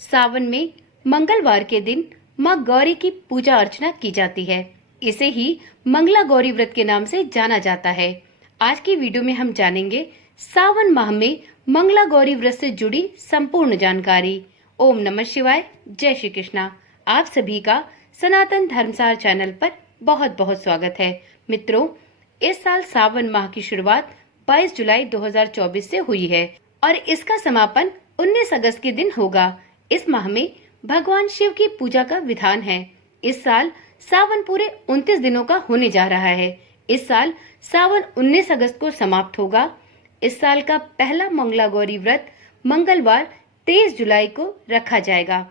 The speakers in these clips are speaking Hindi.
सावन में मंगलवार के दिन माँ गौरी की पूजा अर्चना की जाती है। इसे ही मंगला गौरी व्रत के नाम से जाना जाता है। आज की वीडियो में हम जानेंगे सावन माह में मंगला गौरी व्रत से जुड़ी संपूर्ण जानकारी। ओम नमः शिवाय, जय श्री कृष्णा। आप सभी का सनातन धर्मसार चैनल पर बहुत बहुत स्वागत है। मित्रों, इस साल सावन माह की शुरुआत 22 जुलाई 2024 से हुई है और इसका समापन 19 अगस्त के दिन होगा। इस माह में भगवान शिव की पूजा का विधान है। इस साल सावन पूरे 29 दिनों का होने जा रहा है। इस साल सावन 19 अगस्त को समाप्त होगा। इस साल का पहला मंगला गौरी व्रत मंगलवार 23 जुलाई को रखा जाएगा।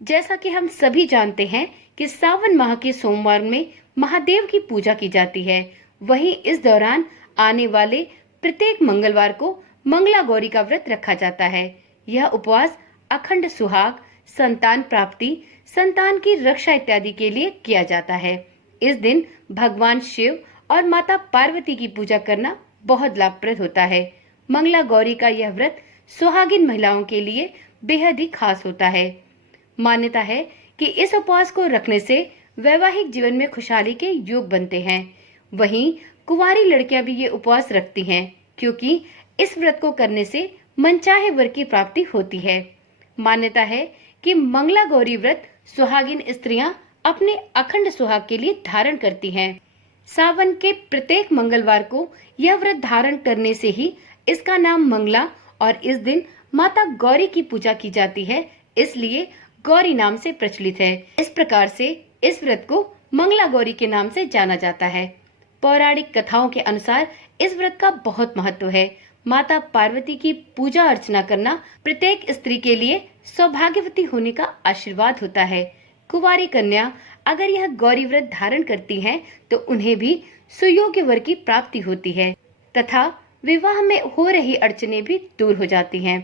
जैसा कि हम सभी जानते हैं कि सावन माह के सोमवार में महादेव की पूजा की जाती है। वहीं इस दौरान आने वाले प्रत्येक मंगलवार को मंगला गौरी का व्रत रखा जाता है। यह उपवास अखंड सुहाग, संतान प्राप्ति, संतान की रक्षा इत्यादि के लिए किया जाता है। इस दिन भगवान शिव और माता पार्वती की पूजा करना बहुत लाभप्रद होता है। मंगला गौरी का यह व्रत सुहागिन महिलाओं के लिए बेहद ही खास होता है। मान्यता है कि इस उपवास को रखने से वैवाहिक जीवन में खुशहाली के योग बनते हैं। वहीं कुंवारी लड़कियां भी ये उपवास रखती हैं, क्योंकि इस व्रत को करने से मनचाहे वर की प्राप्ति होती है। मान्यता है कि मंगला गौरी व्रत सुहागिन स्त्रियां अपने अखंड सुहाग के लिए धारण करती हैं। सावन के प्रत्येक मंगलवार को यह व्रत धारण करने से ही इसका नाम मंगला और इस दिन माता गौरी की पूजा की जाती है, इसलिए गौरी नाम से प्रचलित है। इस प्रकार से इस व्रत को मंगला गौरी के नाम से जाना जाता है। पौराणिक कथाओं के अनुसार इस व्रत का बहुत महत्व है। माता पार्वती की पूजा अर्चना करना प्रत्येक स्त्री के लिए सौभाग्यवती होने का आशीर्वाद होता है। कुंवारी कन्या अगर यह गौरी व्रत धारण करती हैं, तो उन्हें भी सुयोग्य वर की प्राप्ति होती है तथा विवाह में हो रही अड़चनें भी दूर हो जाती हैं।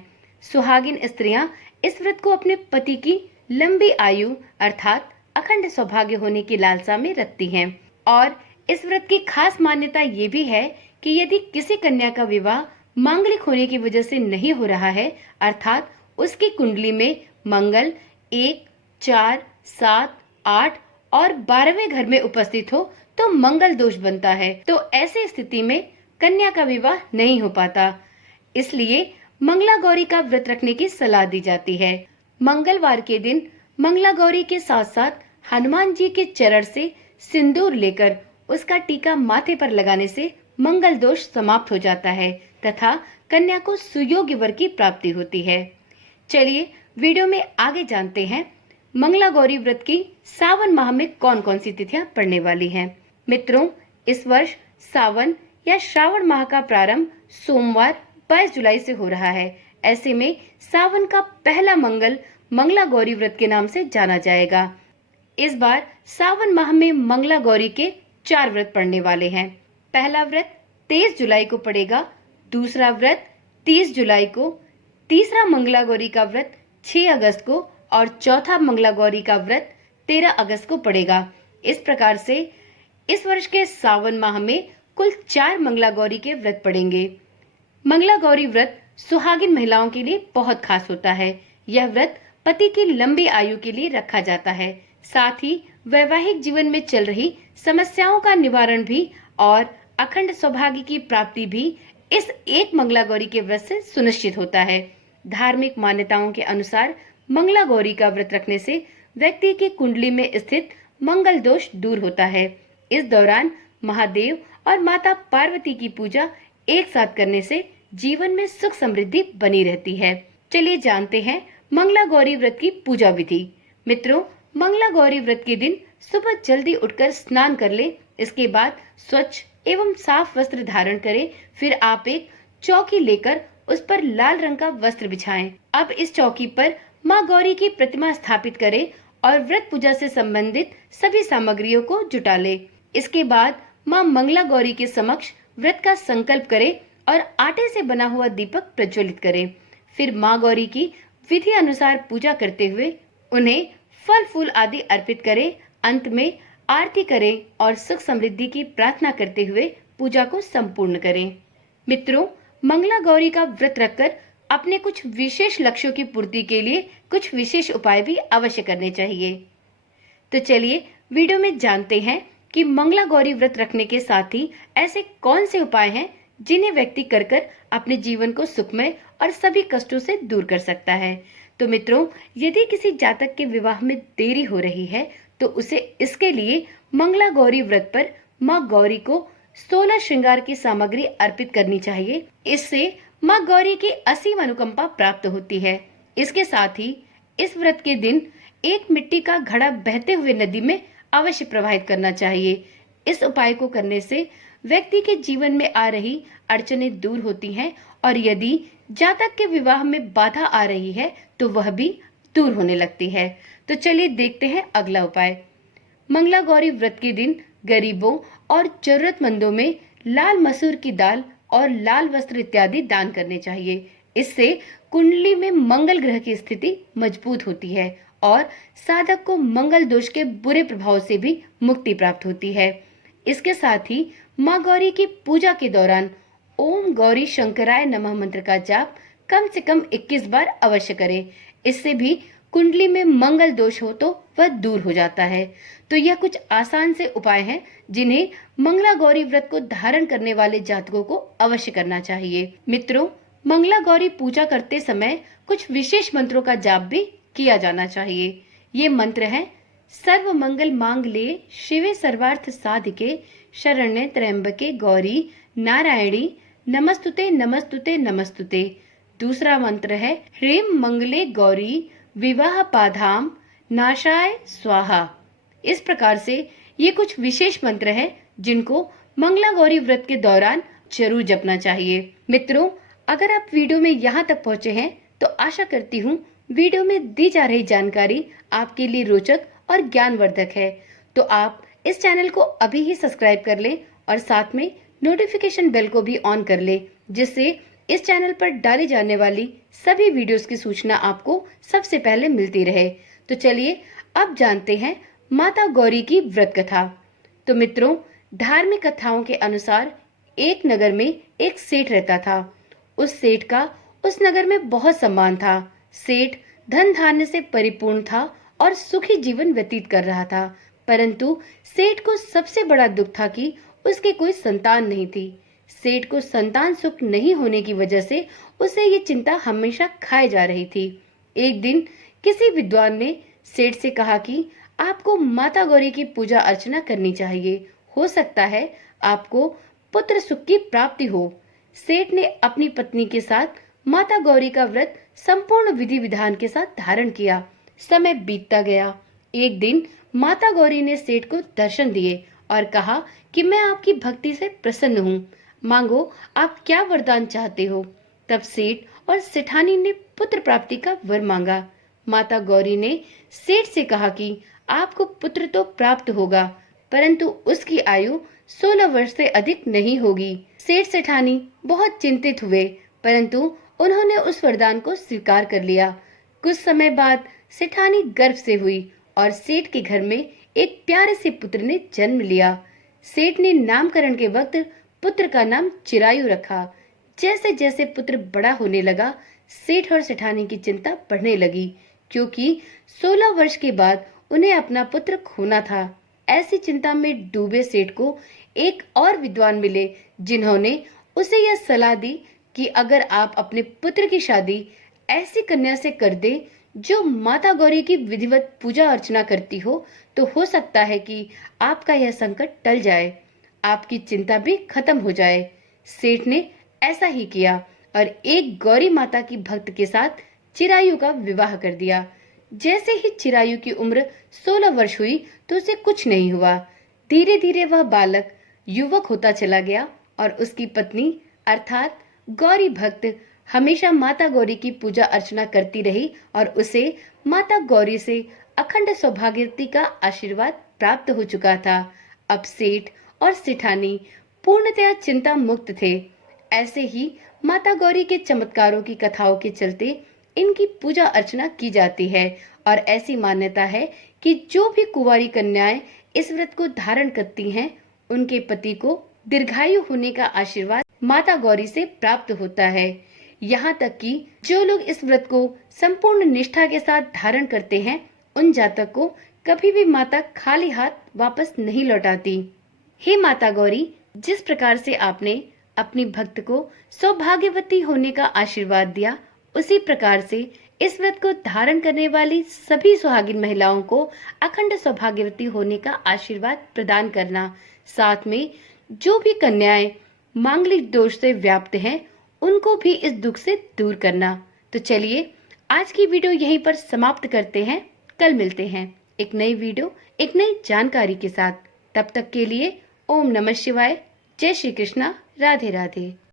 सुहागिन स्त्रियां इस व्रत को अपने पति की लंबी आयु अर्थात अखंड सौभाग्य होने की लालसा में रखती हैं। और इस व्रत की खास मान्यता ये भी है कि यदि किसी कन्या का विवाह मांगलिक होने की वजह से नहीं हो रहा है, अर्थात उसकी कुंडली में मंगल 1, 4, 7, 8 और 12वें घर में उपस्थित हो तो मंगल दोष बनता है। तो ऐसी स्थिति में कन्या का विवाह नहीं हो पाता। इसलिए मंगला गौरी का व्रत रखने की सलाह दी जाती है। मंगलवार के दिन मंगला गौरी के साथ साथ हनुमान जी के चरण से सिंदूर लेकर उसका टीका माथे पर लगाने से मंगल दोष समाप्त हो जाता है तथा कन्या को सुयोग्य वर की प्राप्ति होती है। चलिए वीडियो में आगे जानते हैं मंगला गौरी व्रत की सावन माह में कौन कौन सी तिथियां पड़ने वाली हैं। मित्रों, इस वर्ष सावन या श्रावण माह का प्रारंभ सोमवार 22 जुलाई से हो रहा है। ऐसे में सावन का पहला मंगल मंगला गौरी व्रत के नाम से जाना जाएगा। इस बार सावन माह में मंगला गौरी के 4 व्रत पड़ने वाले हैं। पहला व्रत 23 जुलाई को पड़ेगा, दूसरा व्रत 30 जुलाई को, तीसरा मंगला गौरी का व्रत 6 अगस्त को और चौथा मंगला गौरी का व्रत 13 अगस्त को पड़ेगा। इस प्रकार से इस वर्ष के सावन माह में कुल 4 मंगला गौरी के व्रत पड़ेंगे। मंगला गौरी व्रत सुहागिन महिलाओं के लिए बहुत खास होता है। यह व्रत पति की लंबी आयु के लिए रखा जाता है। साथ ही वैवाहिक जीवन में चल रही समस्याओं का निवारण भी और अखंड सौभाग्य की प्राप्ति भी इस एक मंगला गौरी के व्रत से सुनिश्चित होता है। धार्मिक मान्यताओं के अनुसार मंगला गौरी का व्रत रखने से व्यक्ति की कुंडली में स्थित मंगल दोष दूर होता है। इस दौरान महादेव और माता पार्वती की पूजा एक साथ करने से जीवन में सुख समृद्धि बनी रहती है। चलिए जानते हैं मंगला गौरी व्रत की पूजा विधि। मित्रों, मंगला गौरी व्रत के दिन सुबह जल्दी उठकर स्नान कर ले। इसके बाद स्वच्छ एवं साफ वस्त्र धारण करें। फिर आप एक चौकी लेकर उस पर लाल रंग का वस्त्र बिछाएं। अब इस चौकी पर माँ गौरी की प्रतिमा स्थापित करें और व्रत पूजा से संबंधित सभी सामग्रियों को जुटा ले। इसके बाद माँ मंगला गौरी के समक्ष व्रत का संकल्प करें और आटे से बना हुआ दीपक प्रज्वलित करें। फिर माँ गौरी की विधि अनुसार पूजा करते हुए उन्हें फल फूल आदि अर्पित करें। अंत में आरती करें और सुख समृद्धि की प्रार्थना करते हुए पूजा को संपूर्ण करें। मित्रों, मंगला गौरी का व्रत रखकर अपने कुछ विशेष लक्ष्यों की पूर्ति के लिए कुछ विशेष उपाय भी अवश्य करने चाहिए। तो चलिए वीडियो में जानते हैं कि मंगला गौरी व्रत रखने के साथ ही ऐसे कौन से उपाय हैं जिन्हें व्यक्ति कर कर अपने जीवन को सुखमय और सभी कष्टों से दूर कर सकता है। तो मित्रों, यदि किसी जातक के विवाह में देरी हो रही है तो उसे इसके लिए मंगला गौरी व्रत पर माँ गौरी को 16 श्रृंगार की सामग्री अर्पित करनी चाहिए। इससे माँ गौरी की असीम अनुकंपा प्राप्त होती है। इसके साथ ही इस व्रत के दिन एक मिट्टी का घड़ा बहते हुए नदी में अवश्य प्रवाहित करना चाहिए। इस उपाय को करने से व्यक्ति के जीवन में आ रही अड़चनें दूर होती हैं और यदि जातक के विवाह में बाधा आ रही है तो वह भी दूर होने लगती है। तो चलिए देखते हैं अगला उपाय। मंगला गौरी व्रत के दिन गरीबों और जरूरतमंदों में लाल मसूर की दाल और लाल वस्त्र इत्यादि दान करने चाहिए। इससे कुंडली में मंगल ग्रह की स्थिति मजबूत होती है और साधक को मंगल दोष के बुरे प्रभाव से भी मुक्ति प्राप्त होती है। इसके साथ ही माँ गौरी की पूजा के दौरान ओम गौरी शंकराय नमः मंत्र का जाप कम से कम 21 बार अवश्य करें। इससे भी कुंडली में मंगल दोष हो तो वह दूर हो जाता है। तो यह कुछ आसान से उपाय हैं जिन्हें मंगला गौरी व्रत को धारण करने वाले जातकों को अवश्य करना चाहिए। मित्रों, मंगला गौरी पूजा करते समय कुछ विशेष मंत्रों का जाप भी किया जाना चाहिए। ये मंत्र हैं: सर्व मंगल मांगल्ये शिवे सर्वार्थ साधिके शरण्ये त्र्यंबके गौरी नारायणी नमस्तुते नमस्तुते नमस्तुते। दूसरा मंत्र है ह्रीं मंगले गौरी विवाह पाधाम नाशाय स्वाहा। इस प्रकार से ये कुछ विशेष मंत्र हैं जिनको मंगला गौरी व्रत के दौरान जरूर जपना चाहिए। मित्रों, अगर आप वीडियो में यहाँ तक पहुँचे हैं तो आशा करती हूँ वीडियो में दी जा रही जानकारी आपके लिए रोचक और ज्ञानवर्धक है। तो आप इस चैनल को अभी ही सब्सक्राइब कर लें और साथ में नोटिफिकेशन बेल को भी ऑन कर लें, जिससे इस चैनल पर डाली जाने वाली सभी वीडियोस की सूचना आपको सबसे पहले मिलती रहे। तो चलिए अब जानते हैं माता गौरी की व्रत कथा। तो मित्रों, धार्मिक कथाओं के अनुसार एक नगर में एक सेठ रहता था। उस सेठ का उस नगर में बहुत सम्मान था। सेठ धन धान्य से परिपूर्ण था और सुखी जीवन व्यतीत कर रहा था, परंतु सेठ को सबसे बड़ा दुख था कि उसकी कोई संतान नहीं थी। सेठ को संतान सुख नहीं होने की वजह से उसे ये चिंता हमेशा खाए जा रही थी। एक दिन किसी विद्वान ने सेठ से कहा कि आपको माता गौरी की पूजा अर्चना करनी चाहिए, हो सकता है आपको पुत्र सुख की प्राप्ति हो। सेठ ने अपनी पत्नी के साथ माता गौरी का व्रत संपूर्ण विधि विधान के साथ धारण किया। समय बीतता गया। एक दिन माता गौरी ने सेठ को दर्शन दिए और कहा कि मैं आपकी भक्ति से प्रसन्न हूँ, मांगो आप क्या वरदान चाहते हो। तब सेठ और सेठानी ने पुत्र प्राप्ति का वर मांगा। माता गौरी ने सेठ से कहा कि आपको पुत्र तो प्राप्त होगा, परंतु उसकी आयु 16 वर्ष से अधिक नहीं होगी। सेठ सेठानी बहुत चिंतित हुए, परंतु उन्होंने उस वरदान को स्वीकार कर लिया। कुछ समय बाद सेठानी गर्भ से हुई और सेठ के घर में एक प्यारे से पुत्र ने जन्म लिया। सेठ ने नामकरण के वक्त पुत्र का नाम चिरायु रखा। जैसे जैसे पुत्र बड़ा होने लगा, सेठ और सेठानी की चिंता बढ़ने लगी, क्योंकि 16 वर्ष के बाद उन्हें अपना पुत्र खोना था। ऐसी चिंता में डूबे सेठ को एक और विद्वान मिले, जिन्होंने उसे यह सलाह दी कि अगर आप अपने पुत्र की शादी ऐसी कन्या से कर दे जो माता गौरी की विधिवत पूजा अर्चना करती हो हो सकता है कि आपका यह संकट टल जाए, आपकी चिंता भी खत्म हो जाए। सेठ ने ऐसा ही किया और एक गौरी माता की भक्त के साथ चिरायु का विवाह कर दिया। जैसे ही चिरायु की उम्र 16 वर्ष हुई तो उसे कुछ नहीं हुआ। धीरे धीरे वह बालक युवक होता चला गया और उसकी पत्नी अर्थात गौरी भक्त हमेशा माता गौरी की पूजा अर्चना करती रही और उसे माता गौरी से अखंड सौभाग्यवती का आशीर्वाद प्राप्त हो चुका था। अब सेठ और सेठानी पूर्णतया चिंता मुक्त थे। ऐसे ही माता गौरी के चमत्कारों की कथाओं के चलते इनकी पूजा अर्चना की जाती है और ऐसी मान्यता है कि जो भी कुंवारी कन्याएं इस व्रत को धारण करती हैं, उनके पति को दीर्घायु होने का आशीर्वाद माता गौरी से प्राप्त होता है। यहाँ तक कि जो लोग इस व्रत को संपूर्ण निष्ठा के साथ धारण करते हैं, उन जातक को कभी भी माता खाली हाथ वापस नहीं लौटाती। हे माता गौरी, जिस प्रकार से आपने अपनी भक्त को सौभाग्यवती होने का आशीर्वाद दिया, उसी प्रकार से इस व्रत को धारण करने वाली सभी सुहागिन महिलाओं को अखंड सौभाग्यवती होने का आशीर्वाद प्रदान करना। साथ में जो भी कन्याएं मांगलिक दोष से व्याप्त हैं, उनको भी इस दुख से दूर करना। तो चलिए आज की वीडियो यहीं पर समाप्त करते हैं। कल मिलते हैं एक नई वीडियो, एक नई जानकारी के साथ। तब तक के लिए ओम नमः शिवाय, जय श्री कृष्णा, राधे राधे।